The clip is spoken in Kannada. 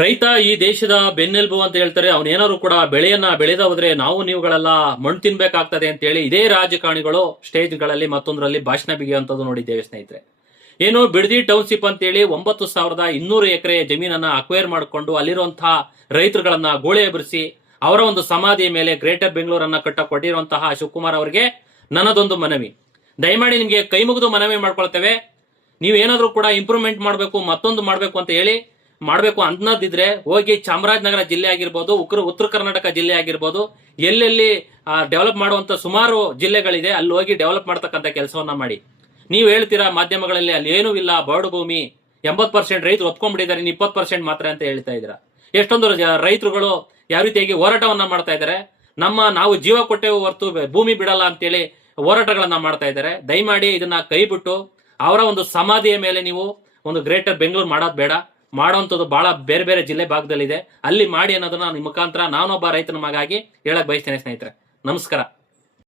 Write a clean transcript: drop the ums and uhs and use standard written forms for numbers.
ರೈತ ಈ ದೇಶದ ಬೆನ್ನೆಲುಬು ಅಂತ ಹೇಳ್ತಾರೆ. ಅವನೇನಾದ್ರು ಕೂಡ ಬೆಳೆಯನ್ನ ಬೆಳೆದ ಹೋದ್ರೆ ನಾವು ನೀವುಗಳೆಲ್ಲ ಮಣ್ಣು ತಿನ್ಬೇಕಾಗ್ತದೆ ಅಂತ ಹೇಳಿ ಇದೇ ರಾಜಕಾರಣಿಗಳು ಸ್ಟೇಜ್ಗಳಲ್ಲಿ ಮತ್ತೊಂದರಲ್ಲಿ ಭಾಷಣ ಬಿಗಿಯುವಂತದ್ದು ನೋಡಿದ್ದೇವೆ ಸ್ನೇಹಿತರೆ. ಏನು ಬಿಡದಿ ಟೌನ್ಶಿಪ್ ಅಂತೇಳಿ 9,200 ಎಕರೆ ಜಮೀನನ್ನ ಅಕ್ವೈರ್ ಮಾಡಿಕೊಂಡು ಅಲ್ಲಿರುವಂತಹ ರೈತರುಗಳನ್ನ ಗೋಳೆ ಎಬರಿಸಿ ಅವರ ಒಂದು ಸಮಾಧಿಯ ಮೇಲೆ ಗ್ರೇಟರ್ ಬೆಂಗಳೂರನ್ನ ಕೊಟ್ಟಿರುವಂತಹ ಶಿವಕುಮಾರ್ ಅವರಿಗೆ ನನ್ನದೊಂದು ಮನವಿ. ದಯಮಾಡಿ ನಿಮ್ಗೆ ಕೈ ಮುಗಿದು ಮನವಿ ಮಾಡ್ಕೊಳ್ತೇವೆ. ನೀವೇನಾದ್ರೂ ಕೂಡ ಇಂಪ್ರೂವ್ಮೆಂಟ್ ಮಾಡಬೇಕು, ಮತ್ತೊಂದು ಮಾಡಬೇಕು ಅಂತ ಹೇಳಿ ಮಾಡಬೇಕು ಅನ್ನೋದಿದ್ರೆ ಹೋಗಿ ಚಾಮರಾಜನಗರ ಜಿಲ್ಲೆ ಆಗಿರ್ಬೋದು, ಉತ್ತರ ಕರ್ನಾಟಕ ಜಿಲ್ಲೆ ಆಗಿರ್ಬೋದು, ಎಲ್ಲೆಲ್ಲಿ ಡೆವಲಪ್ ಮಾಡುವಂತ ಸುಮಾರು ಜಿಲ್ಲೆಗಳಿದೆ ಅಲ್ಲಿ ಹೋಗಿ ಡೆವಲಪ್ ಮಾಡ್ತಕ್ಕಂಥ ಕೆಲಸವನ್ನ ಮಾಡಿ. ನೀವು ಹೇಳ್ತೀರಾ ಮಾಧ್ಯಮಗಳಲ್ಲಿ ಅಲ್ಲಿ ಏನೂ ಇಲ್ಲ, ಬರಡು ಭೂಮಿ, 80% ರೈತರು ಒಪ್ಕೊಂಡ್ಬಿಟ್ಟಿದ್ದಾರೆ, 20% ಮಾತ್ರ ಅಂತ ಹೇಳ್ತಾ ಇದ್ದೀರಾ. ಎಷ್ಟೊಂದು ರೈತರುಗಳು ಯಾವ ರೀತಿಯಾಗಿ ಹೋರಾಟವನ್ನ ಮಾಡ್ತಾ ಇದ್ದಾರೆ. ನಾವು ಜೀವ ಕೊಟ್ಟೇವು ಹೊರತು ಭೂಮಿ ಬಿಡಲ್ಲ ಅಂತೇಳಿ ಹೋರಾಟಗಳನ್ನ ಮಾಡ್ತಾ ಇದ್ದಾರೆ. ದಯಮಾಡಿ ಇದನ್ನ ಕೈ ಬಿಟ್ಟು ಅವರ ಒಂದು ಸಮಾಧಿಯ ಮೇಲೆ ನೀವು ಒಂದು ಗ್ರೇಟರ್ ಬೆಂಗಳೂರು ಮಾಡೋದು ಬೇಡ. ಮಾಡುವಂಥದ್ದು ಬಹಳ ಬೇರೆ ಬೇರೆ ಜಿಲ್ಲೆ ಭಾಗದಲ್ಲಿದೆ, ಅಲ್ಲಿ ಮಾಡಿ ಅನ್ನೋದನ್ನ ನಿಮ್ಮ ಮುಖಾಂತರ ನಾನೊಬ್ಬ ರೈತನ ಮಗಾಗಿ ಹೇಳಕ್ ಬಯಸ್ತೇನೆ ಸ್ನೇಹಿತರೆ. ನಮಸ್ಕಾರ.